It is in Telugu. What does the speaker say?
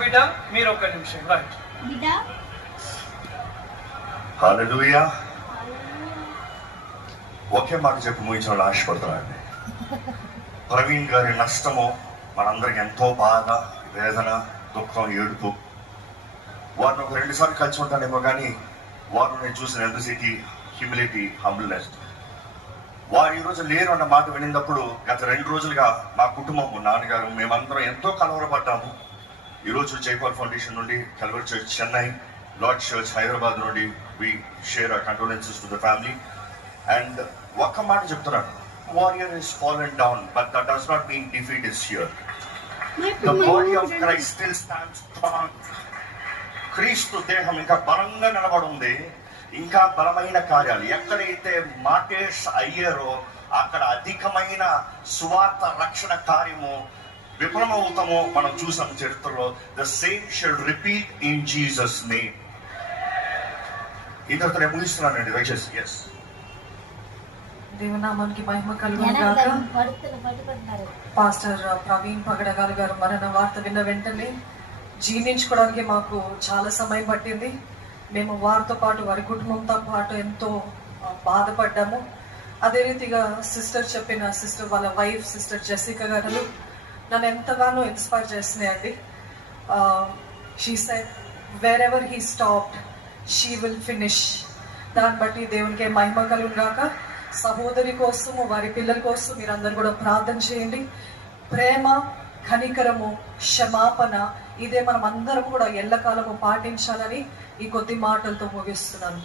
బిడ్డ, మీరు ఒక నిమిషం రైట్ బిడ్డ. హల్లెలూయా. ఒకే మాట చెప్పి ముగించిన వాళ్ళు ఆశపడుతున్నారండి. ప్రవీణ్ గారి నష్టము మనందరికి ఎంతో బాధ, వేదన, దుఃఖం, ఏడుపు. వారిని ఒక 2 సార్లు కలిసి ఉంటానేమో కానీ వారు నేను చూసిన ఎంతసేటి హ్యూమిలిటీ, హంబుల్నెస్. వారు ఈరోజు లేరు అన్న మాట వినినప్పుడు గత 2 రోజులుగా మా కుటుంబం, నాన్నగారు, మేమందరం ఎంతో కలవరపడ్డాము. ఈరోజు జైపాల్ ఫౌండేషన్ నుండి, Calvary church Chennai, Lord church Hyderabad నుండి we share our condolences to the family. And ఒక్క మాట చెప్తున్నాను, warrior is fallen down, but that does not mean defeat is here. The body of Christ still stands strong. క్రీస్తు దేహం ఇంకా బలంగా నిలబడి, ఇంకా బలమైన కార్యాలు ఎక్కడైతే మాటేష్ అయ్యారో అక్కడ అధికమైన సువార్త రక్షణ కార్యము విఫలమవుతామో మనం చూసాం చరిత్రలో. The same should repeat in Jesus name. ఇంతతో నేను ముగిస్తున్నానండి దయచేసి. ఎస్, దేవునామానికి మహిమ కలుగును గాక. పాస్టర్ ప్రవీణ్ పగడగాలు గారు మరణ వార్త విన్న వెంటనే జీర్ణించుకోవడానికి మాకు చాలా సమయం పట్టింది. మేము వారితో పాటు, వారి కుటుంబంతో పాటు ఎంతో బాధపడ్డాము. అదే రీతిగా సిస్టర్ వాళ్ళ వైఫ్ సిస్టర్ జెసికా గారు నన్ను ఎంతగానో ఇన్స్పైర్ చేస్తున్నాయండి. She said wherever he stopped she will finish. దాన్ని బట్టి దేవునికి మహిమ కలుగును గాక. సహోదరి కోసము, వారి పిల్లల కోసం మీరందరూ కూడా ప్రార్థన చేయండి. ప్రేమ, కనికరము, క్షమాపణ ఇదే మనం అందరం కూడా ఎల్లకాలము పాటించాలని ఈ కొద్ది మాటలతో ముగిస్తున్నాను.